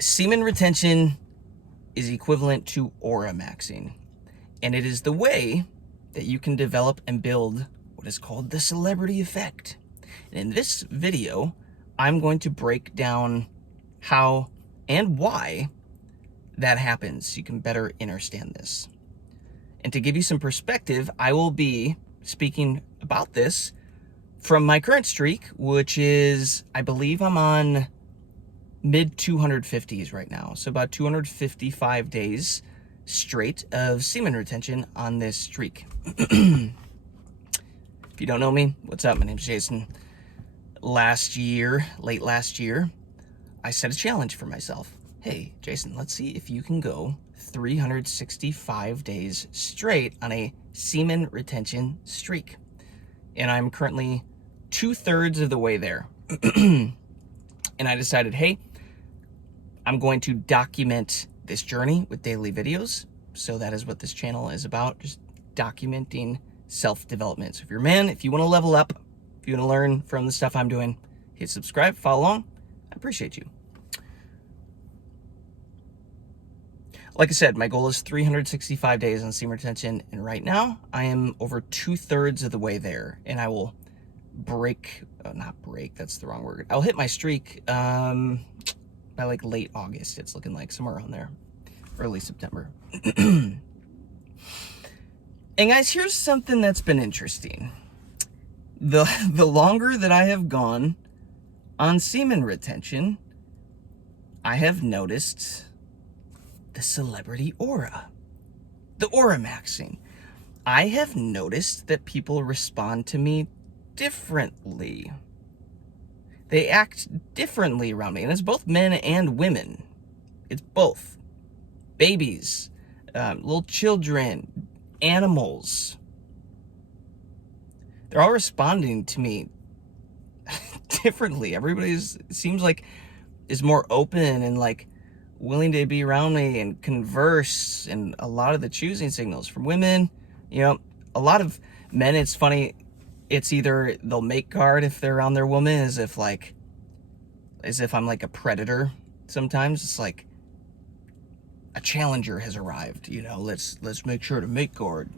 Semen retention is equivalent to aura maxing, and it is the way that you can develop and build what is called the celebrity effect. And in this video, I'm going to break down how and why that happens so you can better understand this. And to give you some perspective, I will be speaking about this from my current streak, which is, I believe I'm on mid 250s right now. So about 255 days straight of semen retention on this streak. If you don't know me, what's up? My name's Jason. Late last year, I set a challenge for myself. Hey, Jason, let's see if you can go 365 days straight on a semen retention streak. And I'm currently 2/3 of the way there. And I decided, hey, I'm going to document this journey with daily videos. So that is what this channel is about, just documenting self-development. So if you're a man, if you want to level up, if you want to learn from the stuff I'm doing, hit subscribe, follow along. I appreciate you. Like I said, my goal is 365 days on semen retention, and right now I am over 2/3 of the way there, and I will not break, that's the wrong word. I'll hit my streak by like late August. It's looking like somewhere around there, early September. And guys, here's something that's been interesting. The longer that I have gone on semen retention, I have noticed the celebrity aura, the aura maxing. I have noticed that people respond to me differently. They act differently around me, and it's both men and women. It's both. Babies, little children, animals. They're all responding to me differently. Everybody seems like is more open and like willing to be around me and converse, and a lot of the choosing signals from women, a lot of men, it's funny, it's either they'll make guard if they're around their woman as if I'm like a predator. Sometimes it's like a challenger has arrived, let's make sure to make guard,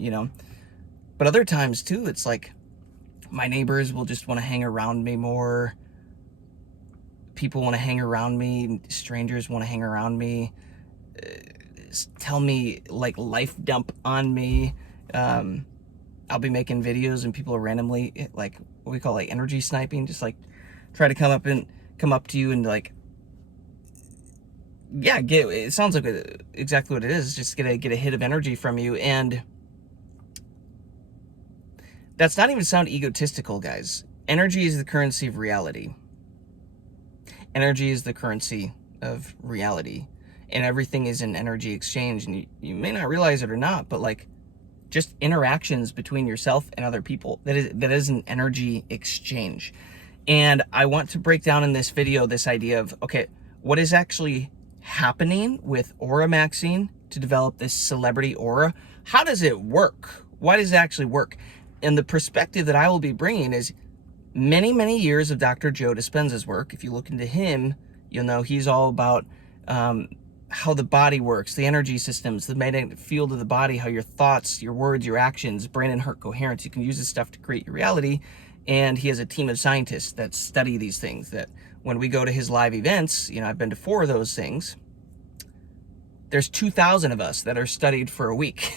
But other times too, it's like my neighbors will just want to hang around me more. People want to hang around me. Strangers want to hang around me. Tell me like life dump on me. I'll be making videos and people are randomly like what we call like energy sniping, just like try to come up to you and like, yeah, it sounds like exactly what it is. Just get a hit of energy from you. And that's not even sound egotistical, guys. Energy is the currency of reality. Energy is the currency of reality, and everything is an energy exchange. And you may not realize it or not, but like just interactions between yourself and other people, that is an energy exchange. And I want to break down in this video this idea of, okay, what is actually happening with aura maxing to develop this celebrity aura? How does it work? Why does it actually work? And the perspective that I will be bringing is many, many years of Dr. Joe Dispenza's work. If you look into him, you'll know he's all about how the body works, the energy systems, the magnetic field of the body, how your thoughts, your words, your actions, brain and heart coherence. You can use this stuff to create your reality. And he has a team of scientists that study these things, that when we go to his live events, I've been to 4 of those things. There's 2,000 of us that are studied for a week.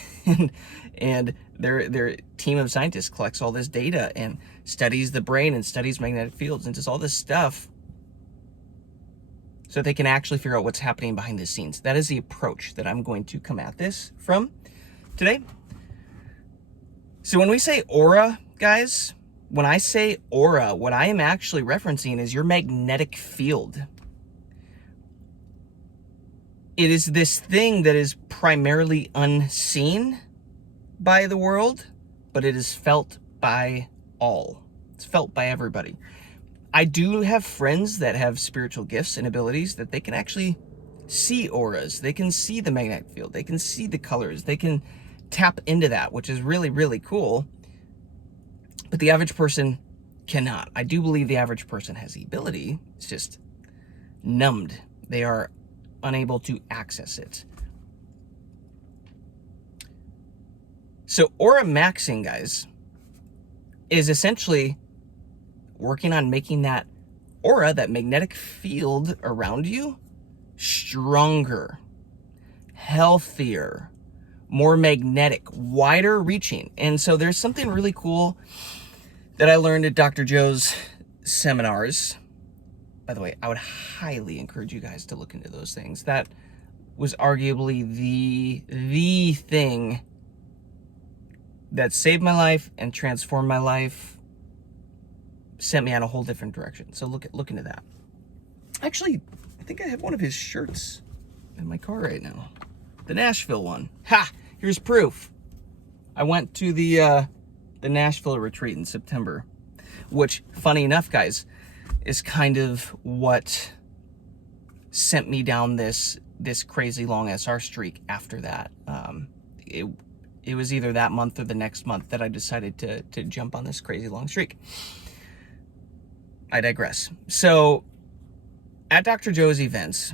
and their team of scientists collects all this data and studies the brain and studies magnetic fields and does all this stuff so they can actually figure out what's happening behind the scenes. That is the approach that I'm going to come at this from today. So when we say aura, guys, when I say aura, what I am actually referencing is your magnetic field. It is this thing that is primarily unseen by the world, but it is felt by all. It's felt by everybody. I do have friends that have spiritual gifts and abilities that they can actually see auras. They can see the magnetic field. They can see the colors. They can tap into that, which is really, really cool. But the average person cannot. I do believe the average person has the ability. It's just numbed. They are unable to access it. So aura maxing, guys, is essentially working on making that aura, that magnetic field around you, stronger, healthier, more magnetic, wider reaching. And so there's something really cool that I learned at Dr. Joe's seminars. By the way, I would highly encourage you guys to look into those things. That was arguably the thing that saved my life and transformed my life, sent me on a whole different direction. So look into that. Actually, I think I have one of his shirts in my car right now. The Nashville one. Ha! Here's proof. I went to the Nashville retreat in September, which, funny enough, guys, is kind of what sent me down this crazy long SR streak after that. It was either that month or the next month that I decided to jump on this crazy long streak. I digress. So at Dr. Joe's events,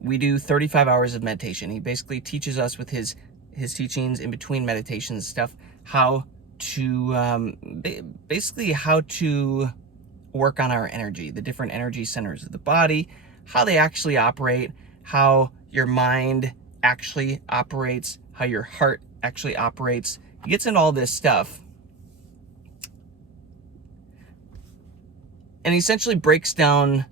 we do 35 hours of meditation. He basically teaches us with his teachings in between meditations and stuff how to basically how to work on our energy, the different energy centers of the body, how they actually operate, how your mind actually operates, how your heart actually operates. He gets into all this stuff and he essentially breaks down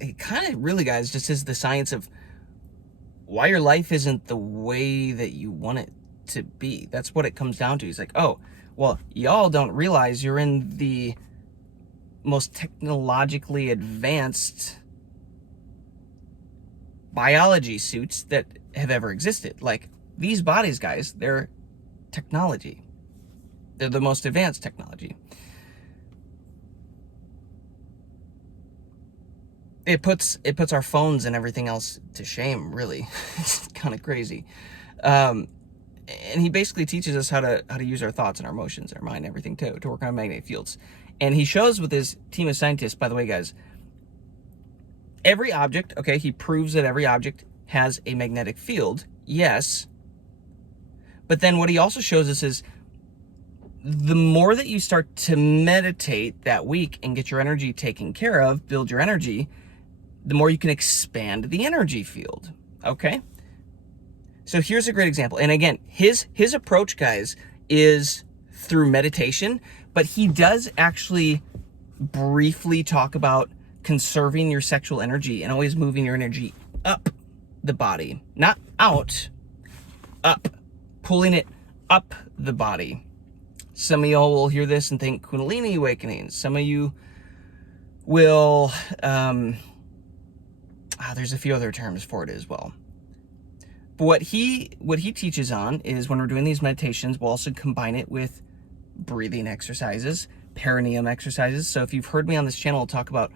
it kind of really, guys, just is the science of why your life isn't the way that you want it to be. That's what it comes down to. He's like, oh, well, y'all don't realize you're in the most technologically advanced biology suits that have ever existed. Like, these bodies, guys, they're technology. They're the most advanced technology. It puts our phones and everything else to shame, really. It's kind of crazy. And he basically teaches us how to use our thoughts and our emotions, our mind, everything to work on magnetic fields. And he shows with his team of scientists, by the way, guys, every object, okay, he proves that every object has a magnetic field, yes. But then what he also shows us is the more that you start to meditate that week and get your energy taken care of, build your energy, the more you can expand the energy field, okay? So here's a great example. And again, his approach, guys, is through meditation, but he does actually briefly talk about conserving your sexual energy and always moving your energy up the body, not out, up, pulling it up the body. Some of y'all will hear this and think Kundalini awakening. Some of you will, there's a few other terms for it as well. But what he teaches on is when we're doing these meditations, we'll also combine it with breathing exercises, perineum exercises. So if you've heard me on this channel talk about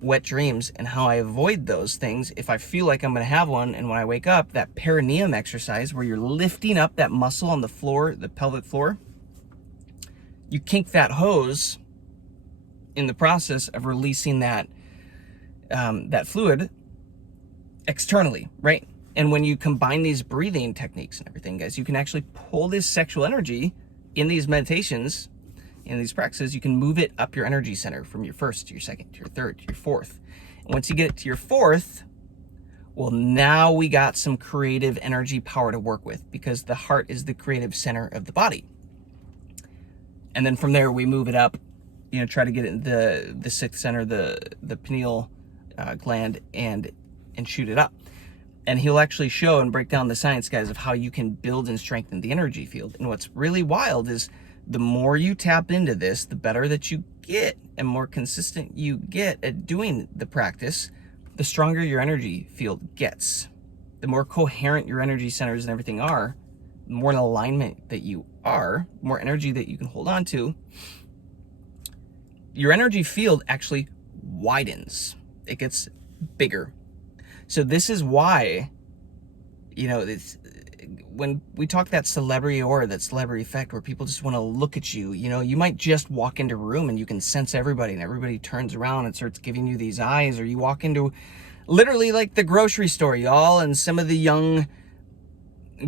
wet dreams and how I avoid those things, if I feel like I'm going to have one, and when I wake up, that perineum exercise where you're lifting up that muscle on the floor, the pelvic floor, you kink that hose in the process of releasing that that fluid externally, right? And when you combine these breathing techniques and everything, guys, you can actually pull this sexual energy in these meditations, in these practices. You can move it up your energy center from your first to your second, to your third, to your fourth. And once you get it to your fourth, well, now we got some creative energy power to work with, because the heart is the creative center of the body. And then from there, we move it up, you know, try to get it in the sixth center, the pineal gland, and shoot it up. And he'll actually show and break down the science, guys, of how you can build and strengthen the energy field. And what's really wild is the more you tap into this, the better that you get and more consistent you get at doing the practice, the stronger your energy field gets. The more coherent your energy centers and everything are, the more in alignment that you are, more energy that you can hold on to, your energy field actually widens. It gets bigger. So this is why, you know, it's when we talk that celebrity aura, that celebrity effect, where people just want to look at you, you know, you might just walk into a room and you can sense everybody, and everybody turns around and starts giving you these eyes. Or you walk into literally like the grocery store, y'all, and some of the young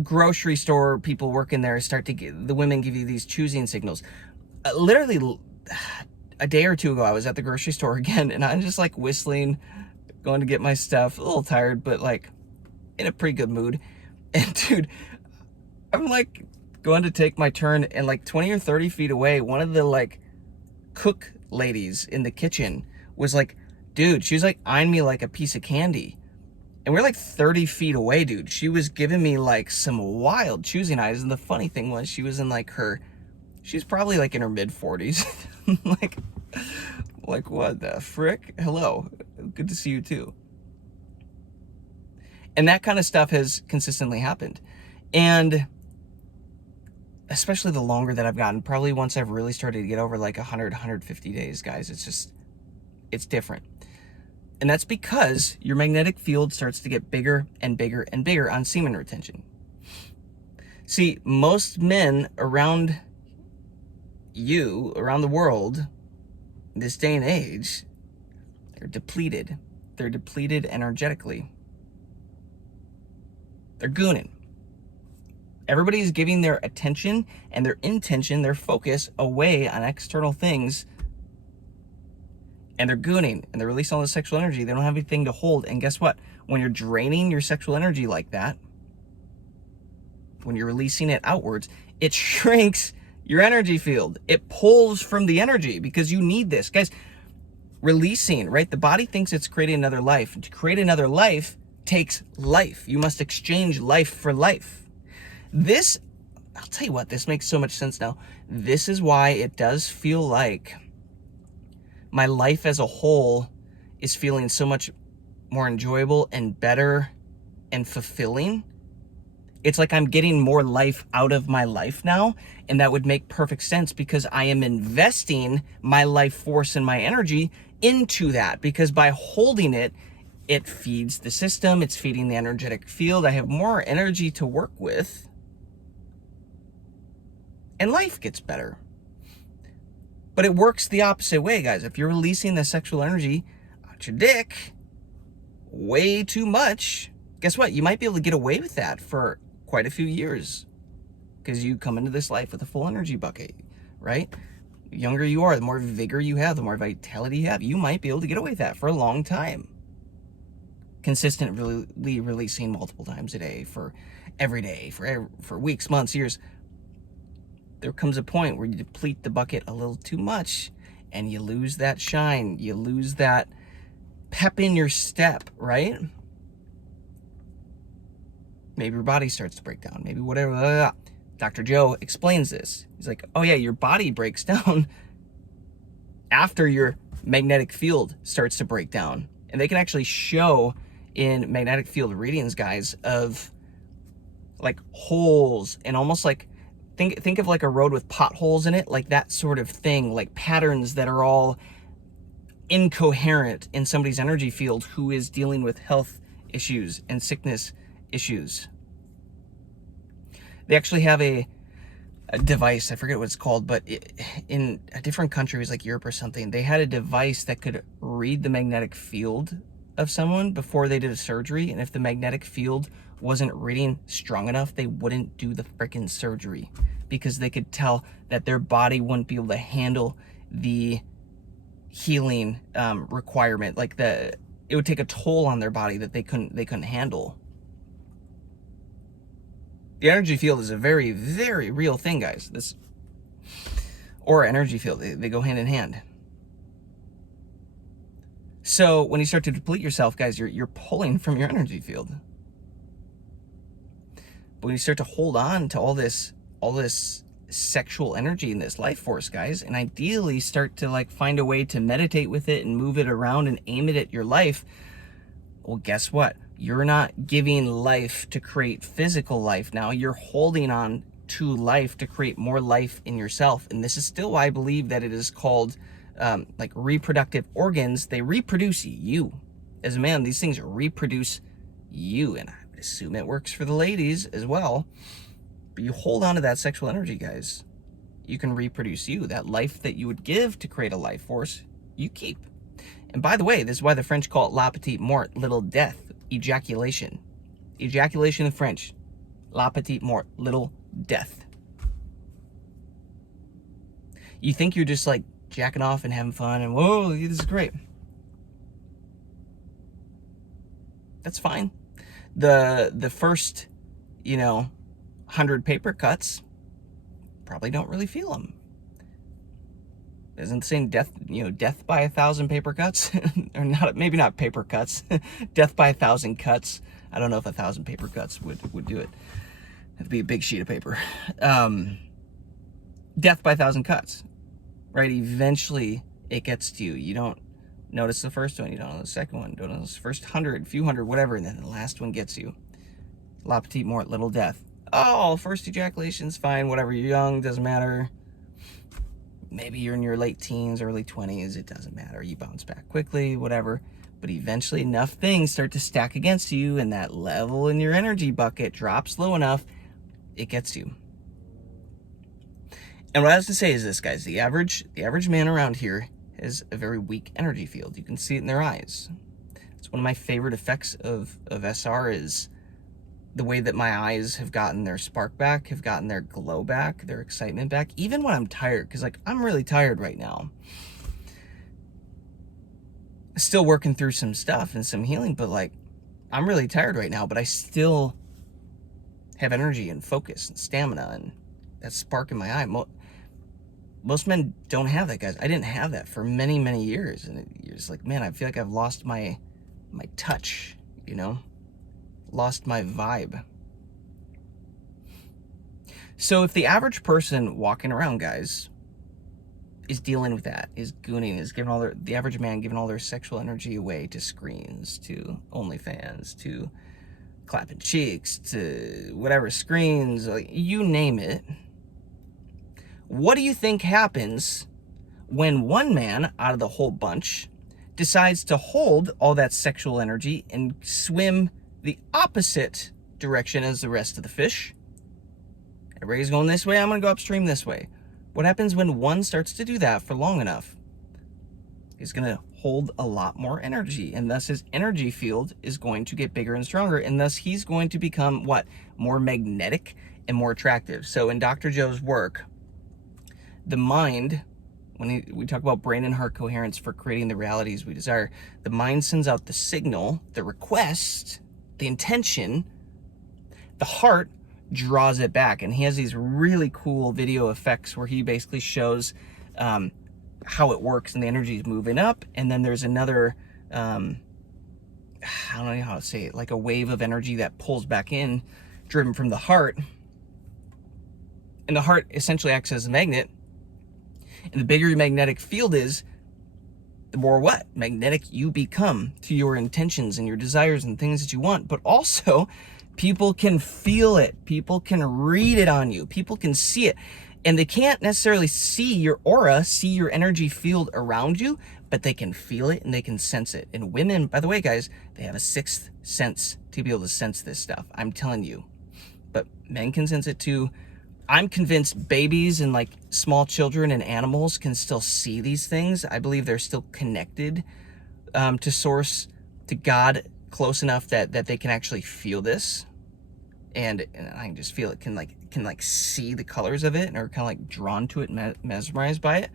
grocery store people working there start to get, the women give you these choosing signals. Literally a day or two ago, I was at the grocery store again, and I'm just like whistling, going to get my stuff, a little tired, but like in a pretty good mood. And dude, I'm like going to take my turn, and like 20 or 30 feet away, one of the like cook ladies in the kitchen was like, dude, she was like eyeing me like a piece of candy. And we're like 30 feet away, dude. She was giving me like some wild choosing eyes. And the funny thing was, she was in like she's probably like in her mid 40s. like what the frick? Hello. Good to see you too. And that kind of stuff has consistently happened. And especially the longer that I've gotten, probably once I've really started to get over like 100, 150 days, guys, it's different. And that's because your magnetic field starts to get bigger and bigger and bigger on semen retention. See, most men around you, around the world, this day and age, they're depleted. They're depleted energetically. They're gooning. Everybody's giving their attention and their intention, their focus away on external things. And they're gooning, and they're releasing all this sexual energy. They don't have anything to hold. And guess what? When you're draining your sexual energy like that, when you're releasing it outwards, it shrinks your energy field. It pulls from the energy because you need this. Guys, releasing, right? The body thinks it's creating another life. And to create another life takes life. You must exchange life for life. This, I'll tell you what, this makes so much sense now. This is why it does feel like my life as a whole is feeling so much more enjoyable and better and fulfilling. It's like I'm getting more life out of my life now, and that would make perfect sense because I am investing my life force and my energy into that, because by holding it, it feeds the system, it's feeding the energetic field. I have more energy to work with, and life gets better. But it works the opposite way, guys. If you're releasing the sexual energy out your dick way too much, guess what? You might be able to get away with that for quite a few years because you come into this life with a full energy bucket, right? The younger you are, the more vigor you have, the more vitality you have, you might be able to get away with that for a long time. Consistently releasing multiple times a day for every day, for weeks, months, years. There comes a point where you deplete the bucket a little too much and you lose that shine. You lose that pep in your step, right? Maybe your body starts to break down. Maybe whatever. Blah, blah, blah. Dr. Joe explains this. He's like, oh yeah, your body breaks down after your magnetic field starts to break down. And they can actually show in magnetic field readings, guys, of like holes and almost like, think of like a road with potholes in it, like that sort of thing, like patterns that are all incoherent in somebody's energy field who is dealing with health issues and sickness issues. They actually have a device, I forget what it's called, but in a different countries like Europe or something, they had a device that could read the magnetic field of someone before they did a surgery, and if the magnetic field wasn't reading strong enough, they wouldn't do the freaking surgery because they could tell that their body wouldn't be able to handle the healing requirement. Like it would take a toll on their body that they couldn't handle. The energy field is a very, very real thing, guys. This aura energy field, they go hand in hand. So when you start to deplete yourself, guys, you're pulling from your energy field. But when you start to hold on to all this sexual energy in this life force, guys, and ideally start to like find a way to meditate with it and move it around and aim it at your life, well, guess what? You're not giving life to create physical life now. You're holding on to life to create more life in yourself. And this is still why I believe that it is called like reproductive organs. They reproduce you. As a man, these things reproduce you. And assume it works for the ladies as well. But you hold on to that sexual energy, guys. You can reproduce you. That life that you would give to create a life force, you keep. And by the way, this is why the French call it la petite mort, little death, ejaculation. Ejaculation in French, la petite mort, little death. You think you're just like jacking off and having fun and whoa, this is great. That's fine. The first, 100 paper cuts, probably don't really feel them. Isn't the saying death by 1,000 paper cuts? Or not, maybe not paper cuts. Death by 1,000 cuts. I don't know if 1,000 paper cuts would do it. It'd be a big sheet of paper. Death by 1,000 cuts, right? Eventually it gets to you. You don't notice the first one, you don't know the second one, don't notice the first 100, few hundred, whatever, and then the last one gets you. La petite mort, little death. Oh, first ejaculation's fine, whatever, you're young, doesn't matter. Maybe you're in your late teens, early 20s, it doesn't matter. You bounce back quickly, whatever. But eventually enough things start to stack against you, and that level in your energy bucket drops low enough, it gets you. And what I was to say is this, guys, the average man around here has a very weak energy field. You can see it in their eyes. It's one of my favorite effects of SR is the way that my eyes have gotten their spark back, have gotten their glow back, their excitement back, even when I'm tired, because like I'm really tired right now. Still working through some stuff and some healing, but like I'm really tired right now, but I still have energy and focus and stamina and that spark in my eye. Most men don't have that, guys. I didn't have that for many, many years. And you're just like, man, I feel like I've lost my touch, lost my vibe. So if the average person walking around, guys, is dealing with that, is gooning, is giving the average man giving all their sexual energy away to screens, to OnlyFans, to clapping cheeks, to whatever screens, like, you name it. What do you think happens when one man out of the whole bunch decides to hold all that sexual energy and swim the opposite direction as the rest of the fish? Everybody's going this way, I'm going to go upstream this way. What happens when one starts to do that for long enough? He's going to hold a lot more energy, and thus his energy field is going to get bigger and stronger, and thus he's going to become, what? More magnetic and more attractive. So in Dr. Joe's work, the mind, when we talk about brain and heart coherence for creating the realities we desire, the mind sends out the signal, the request, the intention, the heart draws it back. And he has these really cool video effects where he basically shows how it works and the energy is moving up. And then there's another, I don't know how to say it, like a wave of energy that pulls back in, driven from the heart. And the heart essentially acts as a magnet. And the bigger your magnetic field is, the more what? Magnetic you become to your intentions and your desires and things that you want. But also, people can feel it. People can read it on you. People can see it. And they can't necessarily see your aura, see your energy field around you, but they can feel it and they can sense it. And women, by the way, guys, they have a sixth sense to be able to sense this stuff. I'm telling you. But men can sense it too. I'm convinced babies and like small children and animals can still see these things. I believe they're still connected to source, to God, close enough that they can actually feel this. And I can just feel it, can see the colors of it, and are kind of like drawn to it, mesmerized by it.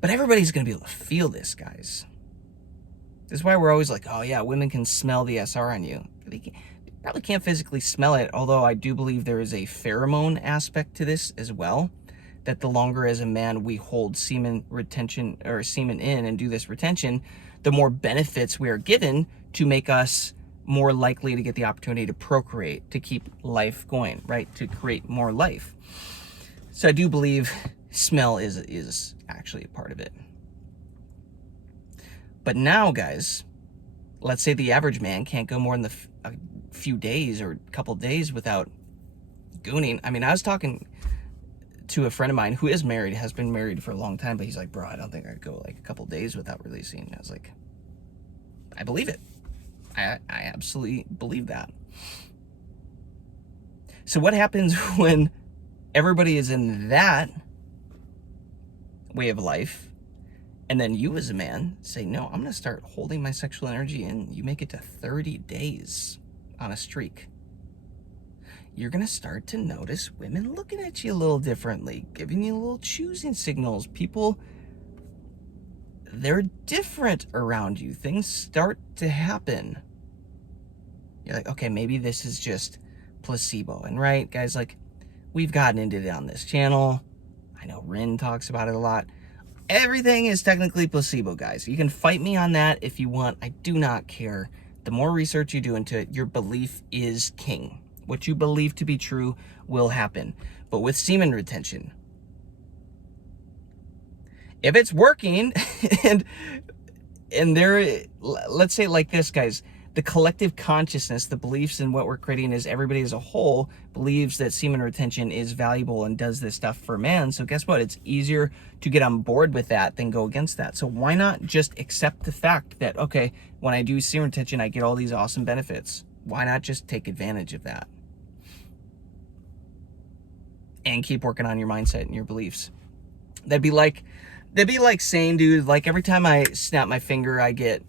But everybody's going to be able to feel this, guys. This is why we're always like, oh yeah, women can smell the SR on you. They probably can't physically smell it, although I do believe there is a pheromone aspect to this as well, that the longer as a man we hold semen retention or semen in and do this retention, the more benefits we are given to make us more likely to get the opportunity to procreate, to keep life going, right? To create more life. So I do believe smell is actually a part of it. But now, guys, let's say the average man can't go more than a few days or a couple days without gooning. I mean, I was talking to a friend of mine who is married, has been married for a long time, but he's like, bro, I don't think I'd go like a couple days without releasing. I was like, I believe it. I absolutely believe that. So what happens when everybody is in that way of life, and then you as a man say, no, I'm going to start holding my sexual energy in. You make it to 30 days on a streak. You're going to start to notice women looking at you a little differently, giving you little choosing signals. People, they're different around you. Things start to happen. You're like, okay, maybe this is just placebo. And right, guys, like, we've gotten into it on this channel. I know Rin talks about it a lot. Everything is technically placebo, guys. You can fight me on that if you want. I do not care. The more research you do into it, your belief is king. What you believe to be true will happen. But with semen retention, if it's working, and there, let's say it like this, guys, the collective consciousness, the beliefs in what we're creating is everybody as a whole believes that semen retention is valuable and does this stuff for man. So guess what? It's easier to get on board with that than go against that. So why not just accept the fact that, okay, when I do semen retention, I get all these awesome benefits. Why not just take advantage of that? And keep working on your mindset and your beliefs. That'd be like saying, dude, like every time I snap my finger, I get,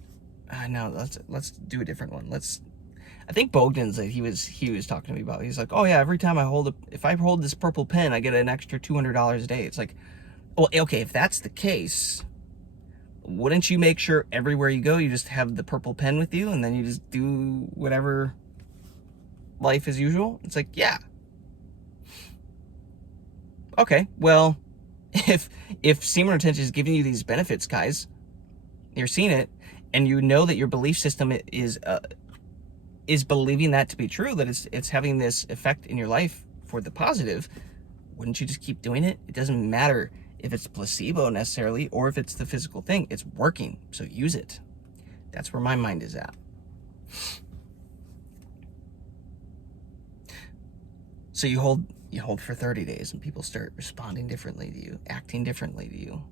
no, let's do a different one. I think Bogdan's that he was talking to me about. He's like, oh yeah, every time if I hold this purple pen, I get an extra $200 a day. It's like, well, okay, if that's the case, wouldn't you make sure everywhere you go, you just have the purple pen with you and then you just do whatever life as usual? It's like, yeah. Okay, well, if semen retention is giving you these benefits, guys, you're seeing it, and you know that your belief system is believing that to be true, that it's having this effect in your life for the positive, wouldn't you just keep doing it? It doesn't matter if it's placebo necessarily or if it's the physical thing. It's working, so use it. That's where my mind is at. So you hold for 30 days and people start responding differently to you, acting differently to you.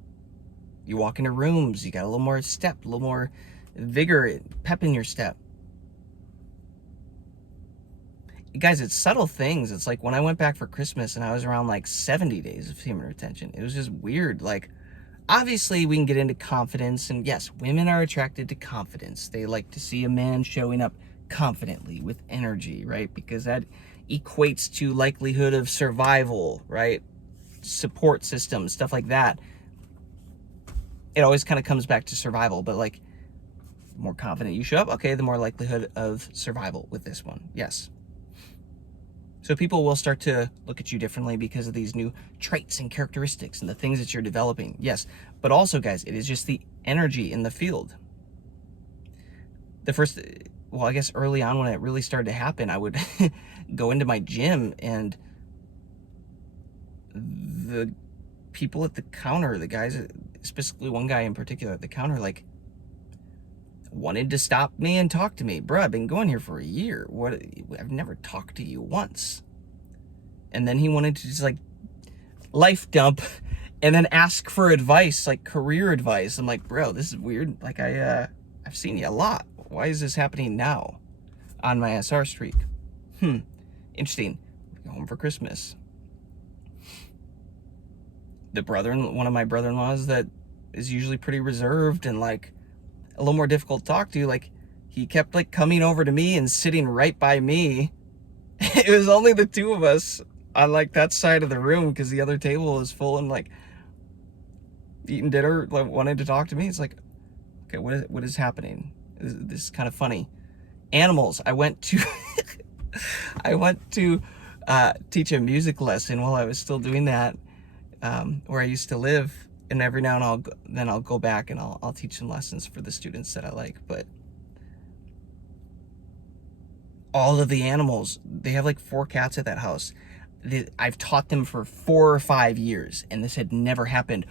You walk into rooms, you got a little more step, a little more vigor, pep in your step. Guys, it's subtle things. It's like when I went back for Christmas and I was around like 70 days of semen retention. It was just weird. Like, obviously we can get into confidence, and yes, women are attracted to confidence. They like to see a man showing up confidently with energy, right? Because that equates to likelihood of survival, right? Support systems, stuff like that. It always kind of comes back to survival, but like, the more confident you show up, okay, the more likelihood of survival with this one. Yes. So people will start to look at you differently because of these new traits and characteristics and the things that you're developing. Yes. But also, guys, it is just the energy in the field. Well, I guess early on when it really started to happen, I would go into my gym and the people at the counter, the guys, specifically one guy in particular at the counter, like, wanted to stop me and talk to me. Bro, I've been going here for a year. I've never talked to you once. And then he wanted to just like life dump and then ask for advice, like career advice. I'm like, bro, this is weird. Like I've seen you a lot. Why is this happening now on my SR streak? Interesting. Go home for Christmas. One of my brother-in-laws that is usually pretty reserved and like a little more difficult to talk to, like, he kept like coming over to me and sitting right by me. It was only the two of us on like that side of the room because the other table was full, and like eating dinner, like wanted to talk to me. It's like, okay, what is happening? This is kind of funny. Animals. I went to teach a music lesson while I was still doing that, where I used to live. And every now and then I'll go back and I'll teach some lessons for the students that I like. But all of the animals, they have like 4 cats at that house. I've taught them for 4 or 5 years, and this had never happened.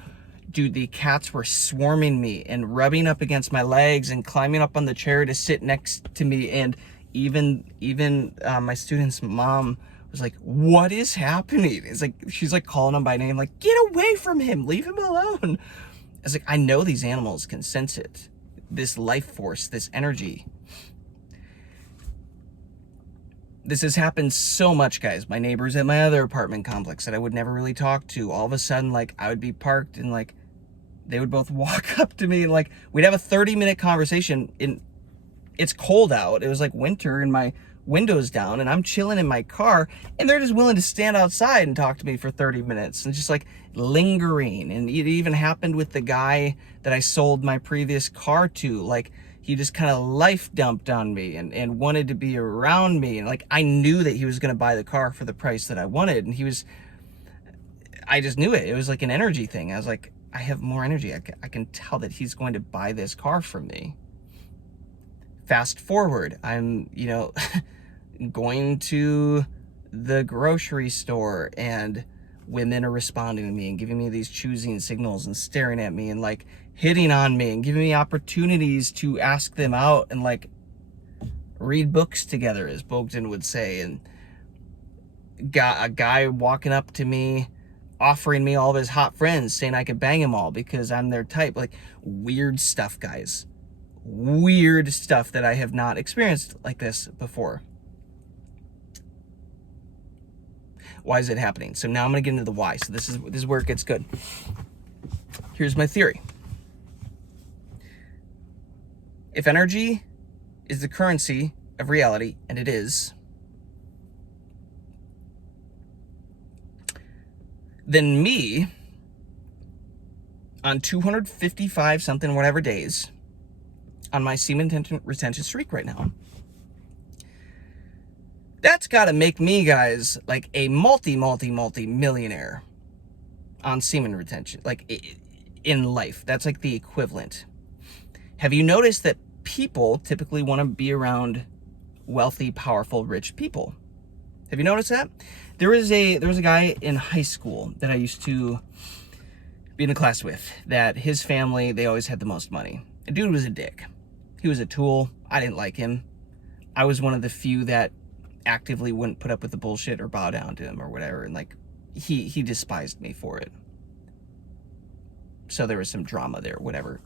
Dude, the cats were swarming me and rubbing up against my legs and climbing up on the chair to sit next to me. And even my student's mom was like, what is happening? It's like, she's like calling him by name, like, get away from him, leave him alone. I was like, I know these animals can sense it, this life force, this energy. This has happened so much, guys. My neighbors at my other apartment complex that I would never really talk to, all of a sudden, like, I would be parked and, like, they would both walk up to me and, like, we'd have a 30-minute conversation. It's cold out. It was, like, winter and my window's down and I'm chilling in my car and they're just willing to stand outside and talk to me for 30 minutes and just, like, lingering. And it even happened with the guy that I sold my previous car to. Like, he just kind of life dumped on me and wanted to be around me. And, like, I knew that he was going to buy the car for the price that I wanted. And I just knew it. It was like an energy thing. I was like, I have more energy. I can tell that he's going to buy this car from me. Fast forward, I'm, going to the grocery store and women are responding to me and giving me these choosing signals and staring at me and, like, hitting on me and giving me opportunities to ask them out and, like, read books together, as Bogdan would say. And got a guy walking up to me offering me all of his hot friends, saying I could bang them all because I'm their type. Like, weird stuff, guys. Weird stuff that I have not experienced like this before. Why is it happening? So now I'm going to get into the why. So this is where it gets good. Here's my theory. If energy is the currency of reality, and it is, then me, on 255 something whatever days, on my semen retention streak right now, that's got to make me, guys, like a multi-millionaire on semen retention, like in life. That's like the equivalent. Have you noticed that people typically want to be around wealthy, powerful, rich people? Have you noticed that? There was a guy in high school that I used to be in a class with, that his family, they always had the most money. The dude was a dick. He was a tool. I didn't like him. I was one of the few that actively wouldn't put up with the bullshit or bow down to him or whatever. And, like, he despised me for it. So there was some drama there, whatever.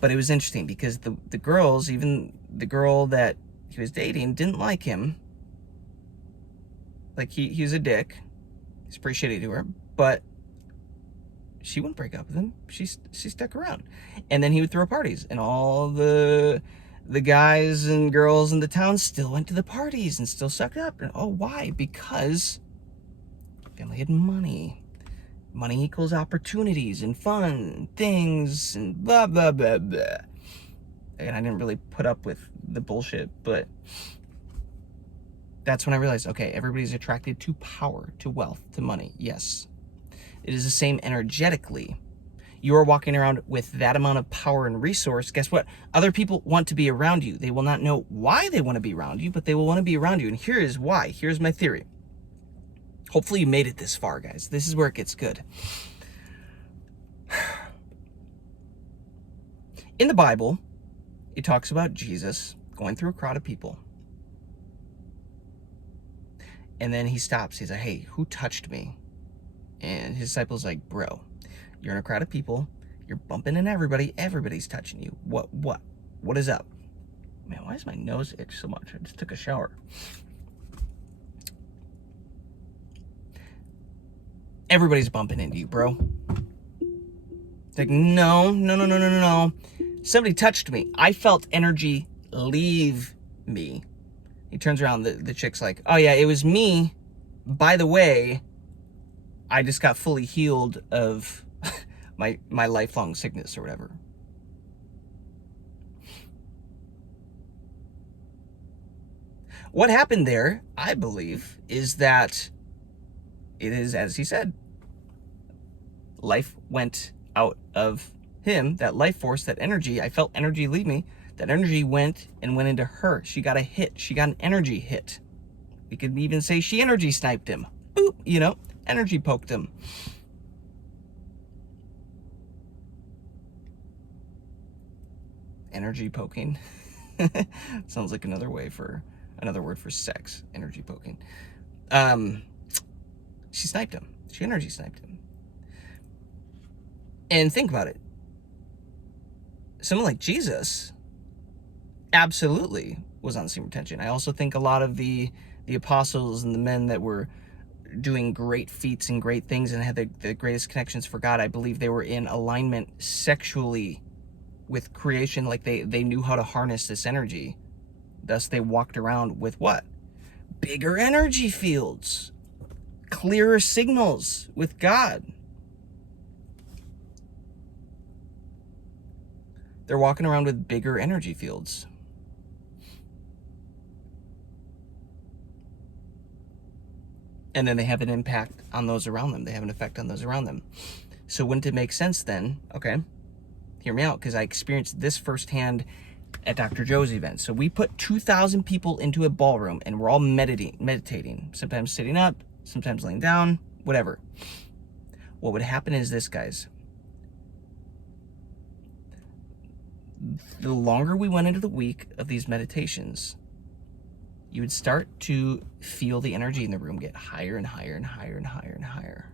But it was interesting because the girls, even the girl that he was dating, didn't like him. Like, he was a dick. He's pretty shitty to her. But she wouldn't break up with him. She stuck around. And then he would throw parties. And all the guys and girls in the town still went to the parties and still sucked up. And why? Because family had money. Money equals opportunities and fun and things and blah, blah, blah, blah. And I didn't really put up with the bullshit, but that's when I realized, okay, everybody's attracted to power, to wealth, to money. Yes. It is the same energetically. You are walking around with that amount of power and resource. Guess what? Other people want to be around you. They will not know why they want to be around you, but they will want to be around you. And here is why. Here's my theory. Hopefully you made it this far, guys. This is where it gets good. In the Bible, it talks about Jesus going through a crowd of people. And then he stops. He's like, hey, who touched me? And his disciples like, bro, you're in a crowd of people. You're bumping into everybody. Everybody's touching you. What is up? Man, why does my nose itch so much? I just took a shower. Everybody's bumping into you, bro. It's like, no. Somebody touched me. I felt energy leave me. He turns around. The chick's like, oh yeah, it was me. By the way, I just got fully healed of my lifelong sickness or whatever. What happened there, I believe, is that it is, as he said, life went out of him, that life force, that energy. I felt energy leave me. That energy went into her. She got a hit. She got an energy hit. We could even say she energy sniped him. Boop, energy poked him. Energy poking. Sounds like another word for sex. Energy poking. She sniped him. She energy sniped him. And think about it. Someone like Jesus absolutely was on semen retention. I also think a lot of the the apostles and the men that were doing great feats and great things and had the greatest connections for God, I believe they were in alignment sexually with creation. Like they knew how to harness this energy. Thus they walked around with what? Bigger energy fields, clearer signals with God. They're walking around with bigger energy fields. And then they have an impact on those around them. They have an effect on those around them. So wouldn't it make sense then? Okay, hear me out, because I experienced this firsthand at Dr. Joe's event. So we put 2,000 people into a ballroom and we're all meditating, sometimes sitting up, sometimes laying down, whatever. What would happen is this, guys. The longer we went into the week of these meditations, you would start to feel the energy in the room get higher and higher and higher and higher and higher.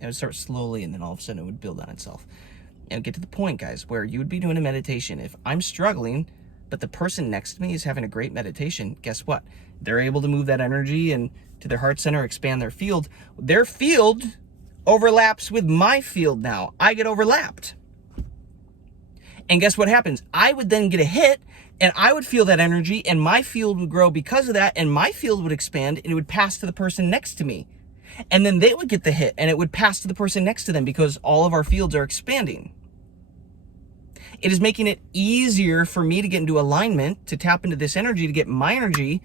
It would start slowly, and then all of a sudden it would build on itself. And get to the point, guys, where you would be doing a meditation. If I'm struggling, but the person next to me is having a great meditation, guess what? They're able to move that energy and to their heart center, expand their field. Their field overlaps with my field now. I get overlapped. And guess what happens? I would then get a hit, and I would feel that energy, and my field would grow because of that, and my field would expand, and it would pass to the person next to me. And then they would get the hit, and it would pass to the person next to them because all of our fields are expanding. It is making it easier for me to get into alignment, to tap into this energy, to get my energy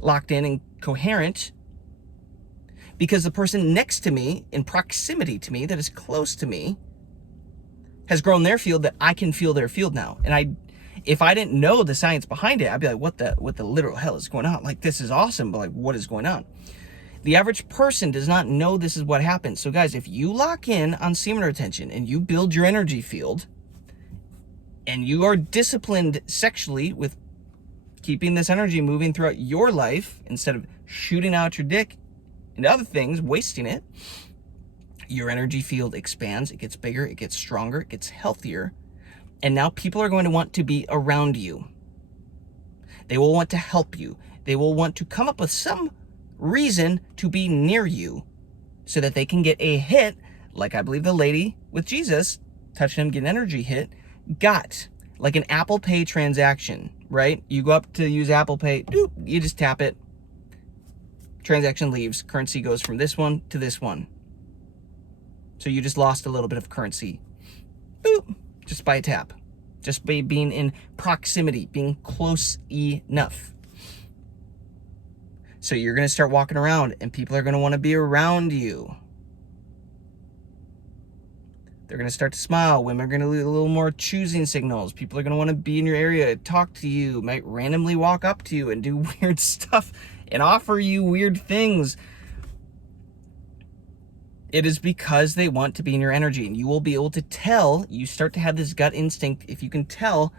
locked in and coherent, because the person next to me, in proximity to me, that is close to me, has grown their field, that I can feel their field now. And if I didn't know the science behind it, I'd be like, what the literal hell is going on? Like, this is awesome, but like, what is going on? The average person does not know this is what happens. So guys, if you lock in on semen retention and you build your energy field and you are disciplined sexually with keeping this energy moving throughout your life instead of shooting out your dick into other things, wasting it, your energy field expands, it gets bigger, it gets stronger, it gets healthier. And now people are going to want to be around you. They will want to help you. They will want to come up with some reason to be near you so that they can get a hit, like I believe the lady with Jesus, touching him, get an energy hit, got. Like an Apple Pay transaction, right? You go up to use Apple Pay, doop, you just tap it, transaction leaves, currency goes from this one to this one. So you just lost a little bit of currency, boop, just by a tap, just by being in proximity, being close enough. So you're going to start walking around and people are going to want to be around you. They're going to start to smile. Women are going to do a little more choosing signals. People are going to want to be in your area, talk to you, might randomly walk up to you and do weird stuff and offer you weird things. It is because they want to be in your energy, and you will be able to tell. You start to have this gut instinct. If you can tell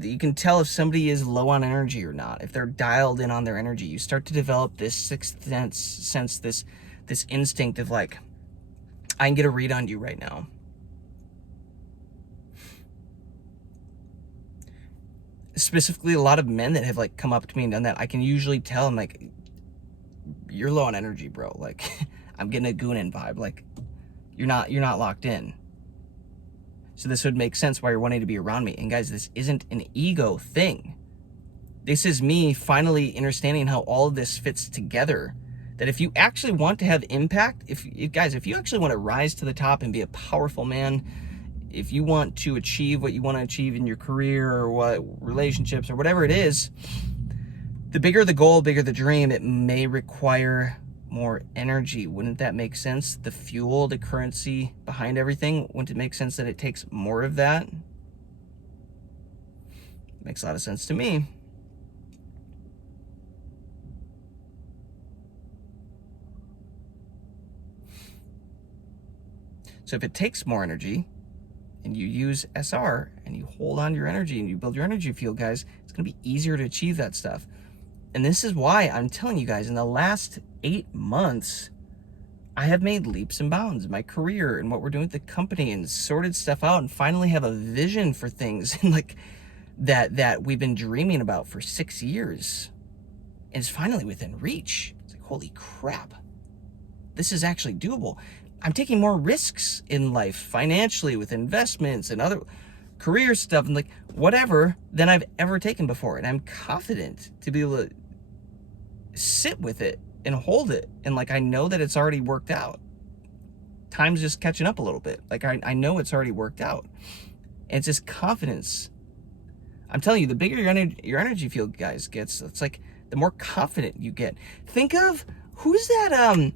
if somebody is low on energy or not, if they're dialed in on their energy. You start to develop this sixth sense, this instinct of like, I can get a read on you right now. Specifically, a lot of men that have like come up to me and done that, I can usually tell them like, you're low on energy, bro. Like, I'm getting a Goonin vibe. Like, you're not locked in. So this would make sense why you're wanting to be around me. And guys, this isn't an ego thing. This is me finally understanding how all of this fits together. That if you actually want to have impact, if you actually want to rise to the top and be a powerful man, if you want to achieve what you want to achieve in your career or what relationships or whatever it is, the bigger the goal, bigger the dream, it may require more energy. Wouldn't that make sense? The fuel, the currency behind everything, wouldn't it make sense that it takes more of that? Makes a lot of sense to me. So if it takes more energy and you use SR and you hold on to your energy and you build your energy field, guys, it's going to be easier to achieve that stuff. And this is why I'm telling you guys, in the last 8 months, I have made leaps and bounds in my career and what we're doing with the company and sorted stuff out and finally have a vision for things and like that we've been dreaming about for 6 years. And it's finally within reach. It's like, holy crap, this is actually doable. I'm taking more risks in life, financially, with investments and other career stuff and like whatever, than I've ever taken before. And I'm confident to be able to sit with it and hold it. And like, I know that it's already worked out. Time's just catching up a little bit. Like, I know it's already worked out. And it's just confidence. I'm telling you, the bigger your energy field, guys, gets, it's like the more confident you get. Think of who's that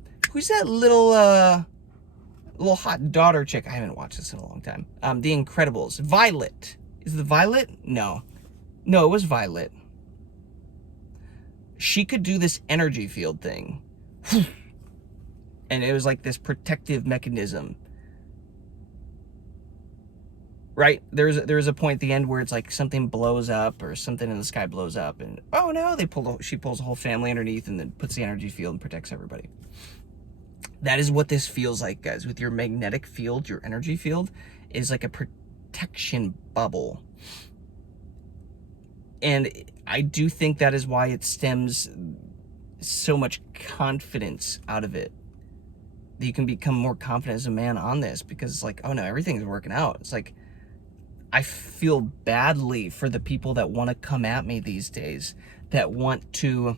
little hot daughter chick? I haven't watched this in a long time. The Incredibles. Violet. Is it Violet? No, it was Violet. She could do this energy field thing. And it was like this protective mechanism. Right? There's a point at the end where it's like something blows up or something in the sky blows up and oh no, she pulls a whole family underneath and then puts the energy field and protects everybody. That is what this feels like, guys. With your magnetic field, your energy field is like a protection bubble. And I do think that is why it stems so much confidence out of it. That you can become more confident as a man on this because it's like, oh no, everything's working out. It's like, I feel badly for the people that want to come at me these days, that want to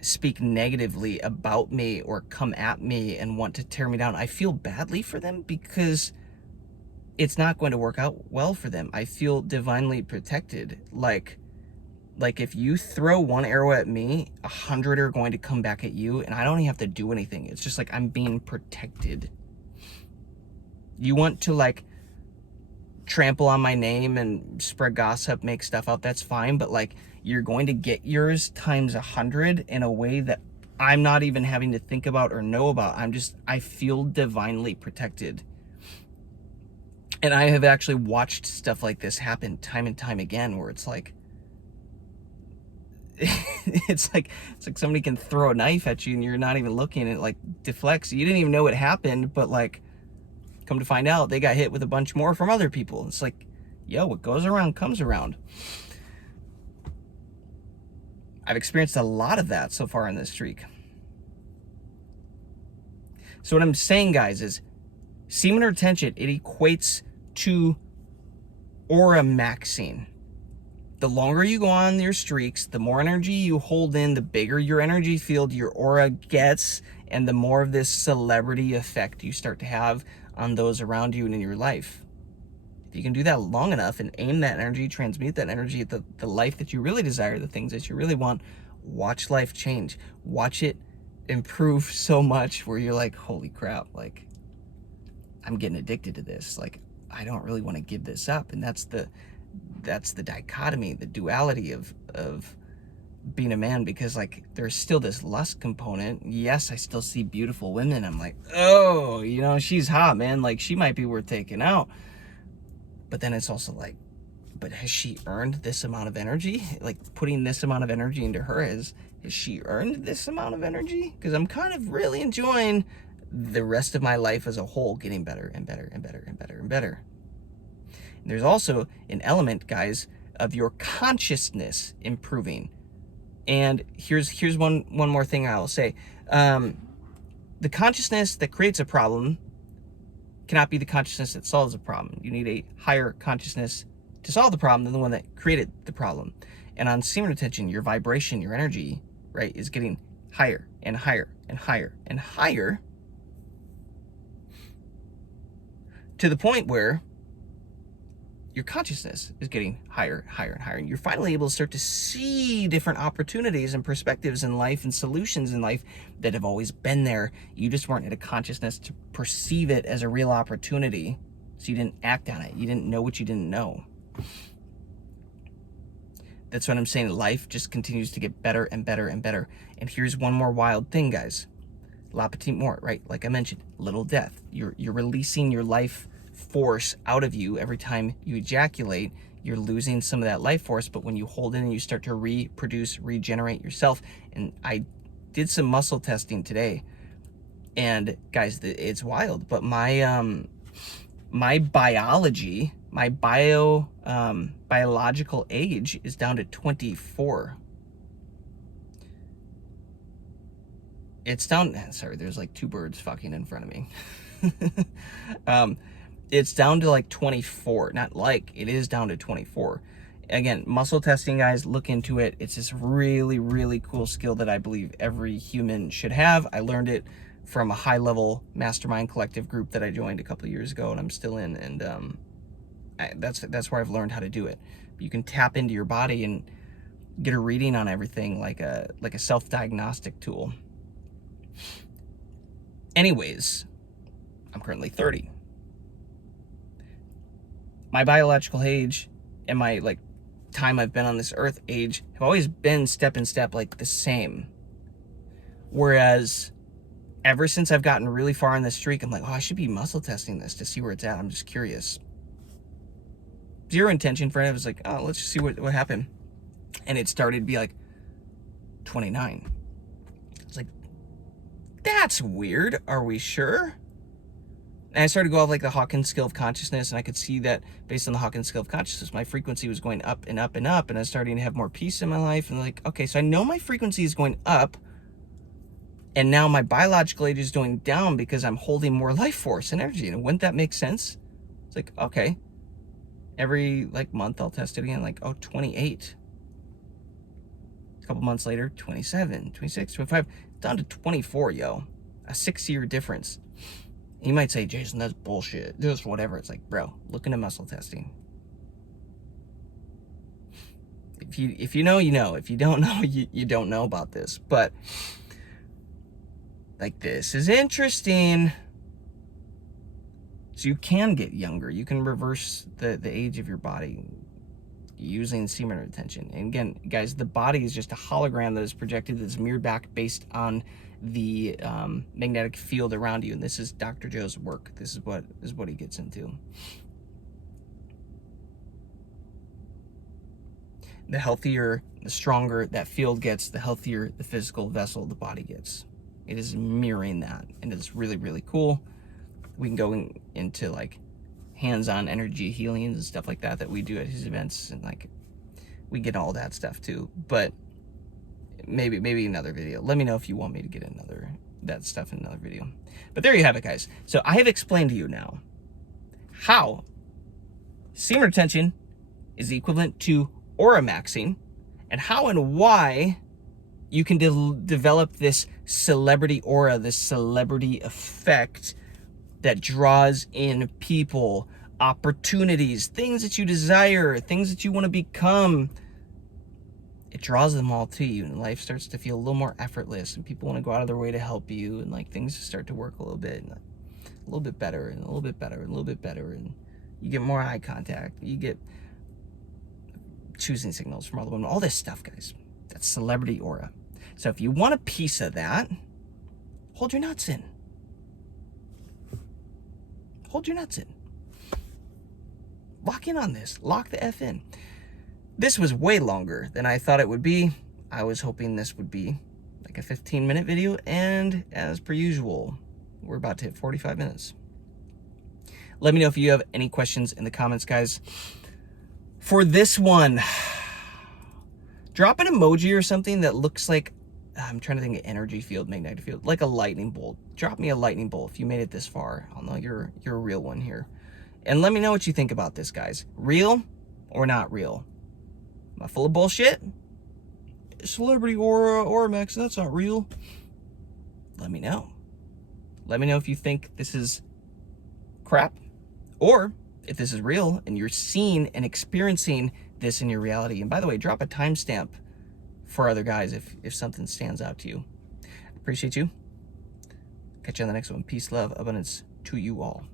speak negatively about me or come at me and want to tear me down. I feel badly for them because it's not going to work out well for them. I feel divinely protected. Like if you throw one arrow at me, 100 are going to come back at you, and I don't even have to do anything. It's just like I'm being protected. You want to like trample on my name and spread gossip, make stuff up, that's fine, but like you're going to get yours times 100 in a way that I'm not even having to think about or know about. I feel divinely protected. And I have actually watched stuff like this happen time and time again, where it's like it's like somebody can throw a knife at you and you're not even looking, and it like deflects. You didn't even know it happened, but like come to find out they got hit with a bunch more from other people. It's like, yo, what goes around comes around. I've experienced a lot of that so far in this streak. So what I'm saying, guys, is semen retention, it equates to aura maxing. The longer you go on your streaks, the more energy you hold in, the bigger your energy field, your aura gets, and the more of this celebrity effect you start to have on those around you and in your life. If you can do that long enough and aim that energy, transmute that energy at the life that you really desire, the things that you really want, watch life change. Watch it improve so much where you're like, holy crap, like, I'm getting addicted to this. Like, I don't really want to give this up. And that's the dichotomy, the duality of being a man, because like there's still this lust component. Yes, I still see beautiful women. I'm like, oh, you know, she's hot, man. Like, she might be worth taking out. But then it's also like, but has she earned this amount of energy? Like, putting this amount of energy into her, has she earned this amount of energy? Because I'm kind of really enjoying the rest of my life as a whole getting better and better and better and better and better. And there's also an element, guys, of your consciousness improving. And here's one more thing I'll say. The consciousness that creates a problem cannot be the consciousness that solves a problem. You need a higher consciousness to solve the problem than the one that created the problem. And on semen retention, your vibration, your energy, right, is getting higher and higher and higher and higher, to the point where your consciousness is getting higher, higher, and higher. And you're finally able to start to see different opportunities and perspectives in life and solutions in life that have always been there. You just weren't at a consciousness to perceive it as a real opportunity. So you didn't act on it. You didn't know what you didn't know. That's what I'm saying. Life just continues to get better and better and better. And here's one more wild thing, guys. La petite mort, right? Like I mentioned, little death. You're releasing your life force out of you every time you ejaculate. You're losing some of that life force, but when you hold in and you start to reproduce, regenerate yourself. And I did some muscle testing today, and guys, it's wild, but my my biology, my biological age is down to 24. it's down, sorry, there's like 2 birds fucking in front of me. It's down to like 24, not like, it is down to 24. Again, muscle testing, guys, look into it. It's this really, really cool skill that I believe every human should have. I learned it from a high-level mastermind collective group that I joined a couple of years ago, and I'm still in, and that's where I've learned how to do it. You can tap into your body and get a reading on everything like a self-diagnostic tool. Anyways, I'm currently 30. My biological age and my like time I've been on this earth age have always been step in step like the same. Whereas ever since I've gotten really far in this streak, I'm like, oh, I should be muscle testing this to see where it's at. I'm just curious. Zero intention for it. I was like, oh, let's just see what happened. And it started to be like 29. It's like, that's weird. Are we sure? And I started to go off like the Hawkins scale of consciousness, and I could see that based on the Hawkins scale of consciousness, my frequency was going up and up and up, and I was starting to have more peace in my life. And like, okay, so I know my frequency is going up, and now my biological age is going down because I'm holding more life force and energy. And wouldn't that make sense? It's like, okay, every like month I'll test it again, like, oh, 28. A couple months later, 27, 26, 25, down to 24, yo. A 6-year difference. You might say, Jason, that's bullshit. Just whatever. It's like, bro, look into muscle testing. If you know, you know. If you don't know, you don't know about this. But like, this is interesting. So you can get younger. You can reverse the age of your body using semen retention. And again, guys, the body is just a hologram that is projected, that's mirrored back based on the magnetic field around you. And this is Dr. Joe's work. This is what he gets into. The healthier, the stronger that field gets, the healthier the physical vessel the body gets. It is mirroring that, and it's really, really cool. We can go into like hands-on energy healings and stuff like that we do at his events, and like we get all that stuff too. But maybe another video. Let me know if you want me to get that stuff in another video. But there you have it, guys. So I have explained to you now how semen retention is equivalent to aura maxing, and how and why you can develop this celebrity aura, this celebrity effect that draws in people, opportunities, things that you desire, things that you want to become. It draws them all to you, and life starts to feel a little more effortless, and people want to go out of their way to help you, and like things start to work a little bit better, and a little bit better, and a little bit better, and you get more eye contact, you get choosing signals from all the women, all this stuff, guys. That's celebrity aura. So if you want a piece of that, hold your nuts in. Hold your nuts in. Lock in on this. Lock the F in. This was way longer than I thought it would be. I was hoping this would be like a 15-minute video, and as per usual, we're about to hit 45 minutes. Let me know if you have any questions in the comments, guys. For this one, drop an emoji or something that looks like, I'm trying to think of energy field, magnetic field, like a lightning bolt. Drop me a lightning bolt if you made it this far. I'll know you're a real one here. And let me know what you think about this, guys. Real or not real? Am I full of bullshit? Celebrity aura max, that's not real. Let me know. Let me know if you think this is crap, or if this is real and you're seeing and experiencing this in your reality. And by the way, drop a timestamp for other guys if something stands out to you. Appreciate you. Catch you on the next one. Peace, love, abundance to you all.